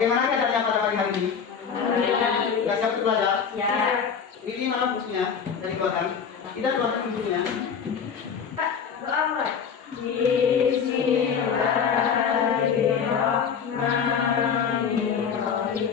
Bagaimana keadaannya pada pagi hari ini? Sudah siap untuk belajar? Ya. Pilih mana bukunya dari keluarkan. Tidak keluarkan bukunya. Pak, doa mulai. Bismillahirrahmanirrahim.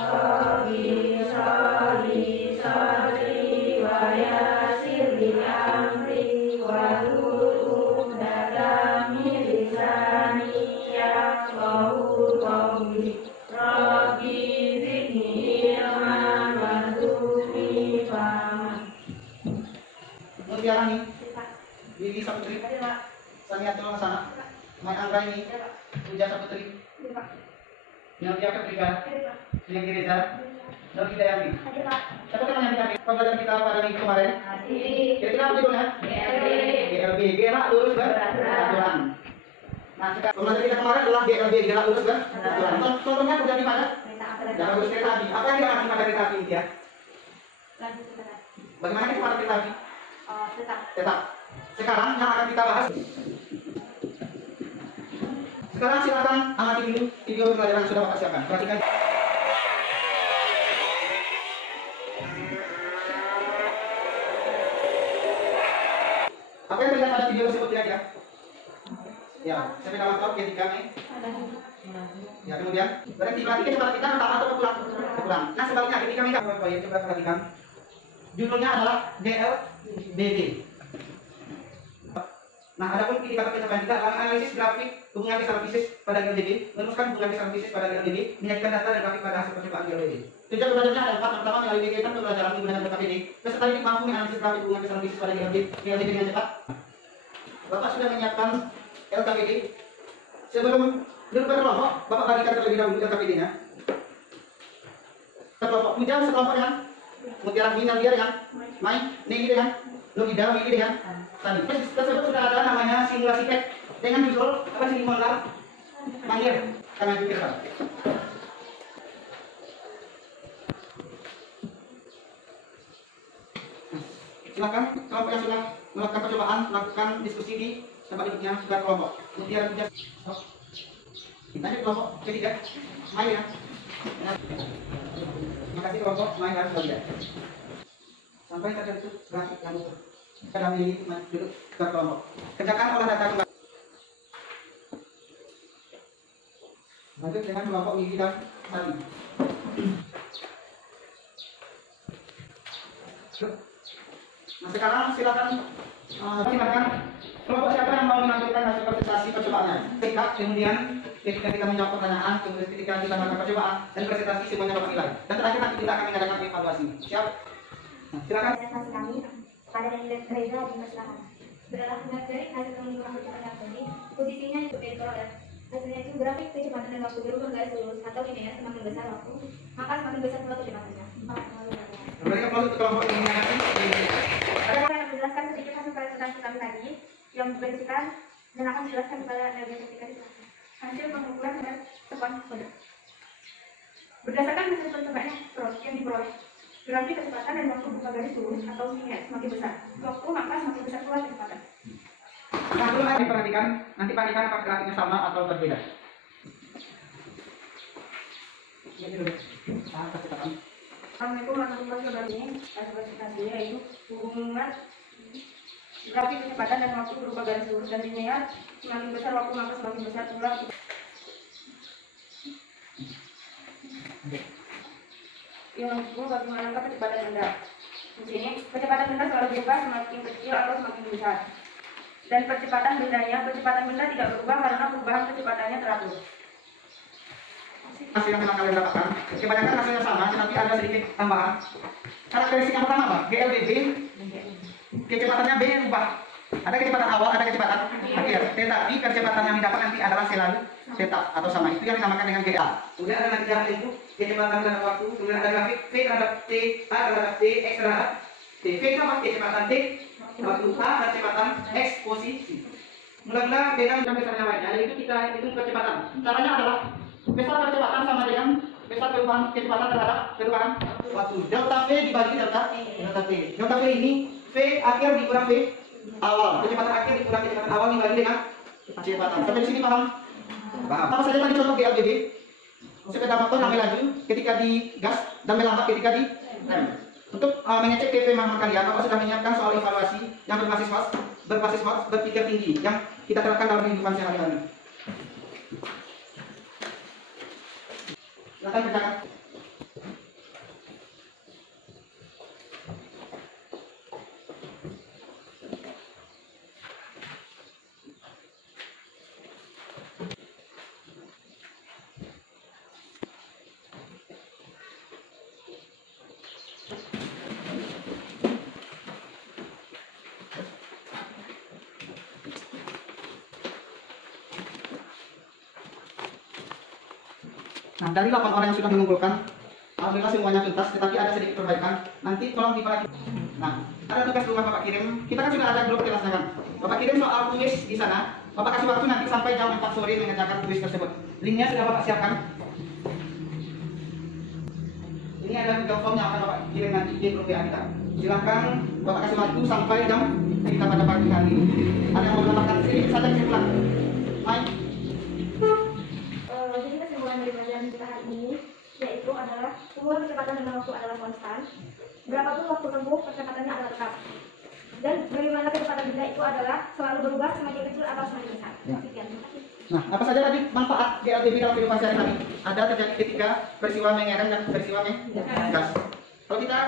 Rabbi sholli sholli wa yassir li amri wahlul 'uqdatam min lisani yafqahu qawli. Rabbi zidni ilman warzuqni fahman. Mutiara nih. Bibi Saputri. Saniatul Sana. Mai Angga ini. Puja Saputri. Nadia Katrika. Yang Reza. Dan Hidayati. Siapa teman yang kita pembelajaran kita pada minggu kemarin? Kira-kira apa judulnya? GLB. Gerak lurus beraturan. Nah, sekarang pembelajaran kita kemarin adalah GLB, gerak lurus beraturan. Contohnya terjadi pada jalan lurus kereta api. Apa yang dialami pada kereta api ya? Bagaimana kita pada kereta api? Tetap. Sekarang yang akan kita bahas. Sekarang silakan amati dulu video pembelajaran yang sudah Bapak siapkan. Perhatikan. Apa yang terlihat pada video tersebut kira-kira? Ya, sepeda motor ketika nih. Ya, kemudian berarti kecepatan kita pertama atau pulang. Nah, sebaliknya ketika mereka coba perhatikan. Judulnya adalah GLBG. Nah, adapun ketika kecepatan kita adalah analisis grafik hubungan besar fisik pada GLBG, merumuskan hubungan besar fisik pada GLBG, menyajikan data dan grafik pada hasil percobaan GLBG. Tujuan pembelajarannya ada 4. Pertama, melalui kegiatan pembelajaran menggunakan KPD. Peserta didik mampu menganalisis grafik hubungan besar fisik pada GLBG dengan cepat. Bapak sudah menyiapkan LKPD. Sebelum duduk berkelompok, Bapak bagikan terlebih dahulu LKPD-nya. Kelompok puja sekelompok dengan Mutiara Bina dia dengan Mai, Negi dengan Logida, Wili dengan Sani. Tersebut sudah ada namanya simulasi PET dengan judul apa sih modal Mahir karena pikir Pak. Silakan kelompok yang sudah melakukan percobaan lakukan diskusi di tempat duduknya sudah kelompok. Mutiara puja. Tanya kelompok ketiga Mai ya. Terima kasih kelompok Mai harus Logida. Sampai terbentuk grafik yang utuh. Kita memilih duduk berkelompok. Kerjakan olah data kembali. Lanjut dengan kelompok Wili dan Sani. Nah, sekarang silakan silakan kelompok siapa yang mau menampilkan hasil presentasi percobaannya. Kemudian ketika kita menjawab pertanyaan, kemudian ketika kita melakukan percobaan dan presentasi semuanya Bapak nilai. Dan terakhir nanti kita akan mengadakan evaluasi. Siap? Nah, silakan. Presentasi kami pada Reza dipersilakan. Berdasarkan materi hasil pengukuran kecepatan ini, posisinya itu vektor. Hasilnya itu grafik kecepatan dan waktu berubah garis lurus atau linear semakin besar waktu, maka semakin besar pula kecepatannya. Mereka masuk ke kelompok ini. Saya akan menjelaskan sedikit hasil presentasi kami tadi yang berisikan dan akan dijelaskan kepada Nadia ketika dijelaskan. Hasil pengukuran dan temuan kode. Berdasarkan hasil percobaan yang diperoleh, grafik kecepatan dan waktu buka garis lurus atau linear semakin besar. Waktu maka semakin besar pula kecepatan. Nah, dulu diperhatikan, nanti perhatikan apakah grafiknya sama atau berbeda. Ini dulu. Kecepatan. Assalamualaikum warahmatullahi wabarakatuh. Hasil presentasi yaitu hubungan grafik kecepatan dan waktu berupa garis lurus dan linear semakin besar waktu maka semakin besar pula. Yang kedua, bagaimana kecepatan benda? Di sini kecepatan benda selalu berubah semakin kecil atau semakin besar. Dan percepatan benda tidak berubah karena perubahan kecepatannya teratur. Hasil yang kalian dapatkan, kebanyakan hasilnya sama, tapi ada sedikit tambahan. Karakteristik yang pertama apa? GLBB, kecepatannya B ubah. Ada kecepatan awal, ada kecepatan akhir. Tetapi kecepatan yang didapat nanti adalah selalu tetap atau sama. Itu yang dinamakan dengan GA. Kemudian ada nanti jalan itu kecepatan terhadap waktu. Kemudian ada grafik V terhadap T, A terhadap T, X terhadap T. V apa? Kecepatan T, waktu A dan kecepatan X posisi. Mula-mula beda dengan besarnya lainnya. Jadi itu kita hitung kecepatan. Caranya adalah besar kecepatan sama dengan besar perubahan kecepatan terhadap perubahan waktu. Delta V dibagi delta T. Delta V ini V akhir dikurang V awal. Kecepatan akhir dikurang kecepatan awal dibagi dengan kecepatan. Sampai di sini paham? Paham. Apa saja tadi contoh GLBG? Sepeda motor ramai laju ketika di gas dan melambat ketika di rem. Untuk mengecek pemahaman kalian, Bapak sudah menyiapkan soal evaluasi yang berbasis hots, berpikir tinggi yang kita terapkan dalam kehidupan sehari-hari. Silakan kerjakan. Nah, dari 8 orang yang sudah mengumpulkan, alhamdulillah semuanya tuntas, tetapi ada sedikit perbaikan. Nanti tolong diperhatikan. Nah, ada tugas rumah Bapak kirim. Kita kan sudah ada grup kelasnya kan. Bapak kirim soal kuis di sana. Bapak kasih waktu nanti sampai jam 4 sore mengerjakan kuis tersebut. Linknya sudah Bapak siapkan. Ini adalah Google Form yang akan Bapak kirim nanti di grup WA kita. Silahkan Bapak kasih waktu sampai jam kita pada pagi hari. Ada yang mau menambahkan sedikit saja kesimpulan. Baik. Jadi kesimpulan dari pelajaran kita hari ini yaitu adalah semua kecepatan dalam waktu adalah konstan. Berapapun waktu tempuh, kecepatannya adalah tetap. Dan bagaimana kecepatan benda itu adalah selalu berubah semakin kecil atau semakin besar. Ya. Sekian. Terima kasih. Nah, apa saja tadi manfaat GLTB dalam kehidupan sehari-hari? Ada terjadi ketika peristiwa mengerem dan peristiwa menggas. Kalau kita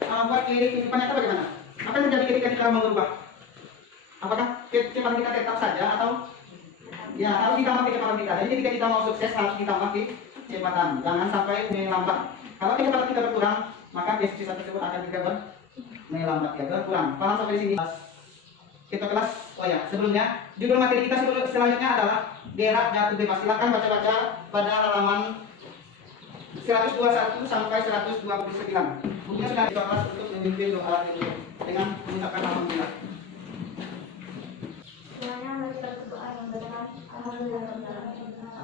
buat lirik kehidupan nyata bagaimana? Apa yang terjadi ketika kita mau berubah? Apakah kecepatan kita tetap saja atau ya harus ditambah kecepatan kita? Jadi ketika kita mau sukses harus ditambah kecepatan, jangan sampai melambat. Kalau kecepatan kita berkurang, maka deskripsi tersebut akan juga melambat ya, berkurang. Paham sampai di sini? Kita kelas, oh ya, sebelumnya judul materi kita selanjutnya adalah gerak jatuh bebas. Silakan baca-baca pada halaman 121 sampai 129. Bukunya sudah dikelas untuk memimpin doa ini dengan mengucapkan alhamdulillah. Semuanya mari kita berdoa yang berdoa. Alhamdulillah.